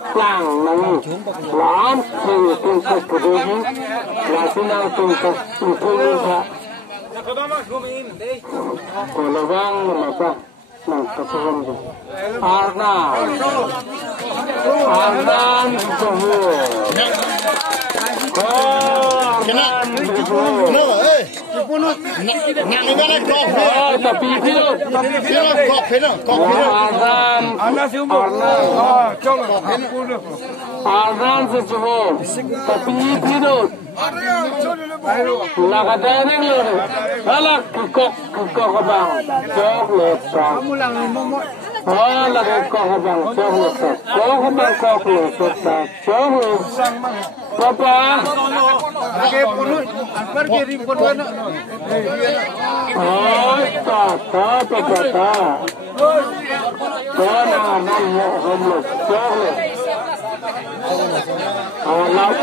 Làng này lắm thì tôi sẽ cứ đi là tôi nào tôi sẽ tôi đi ra còn là vang mà ta nằm tập trung rồi Arna itu Azan sesuatu, tapi itu nakadaning lor, halak kok bang, coklat bang. Lagi kok bang, coklat bang, coklat. Papa. Oh, tata. Mana namanya homeless, coklat.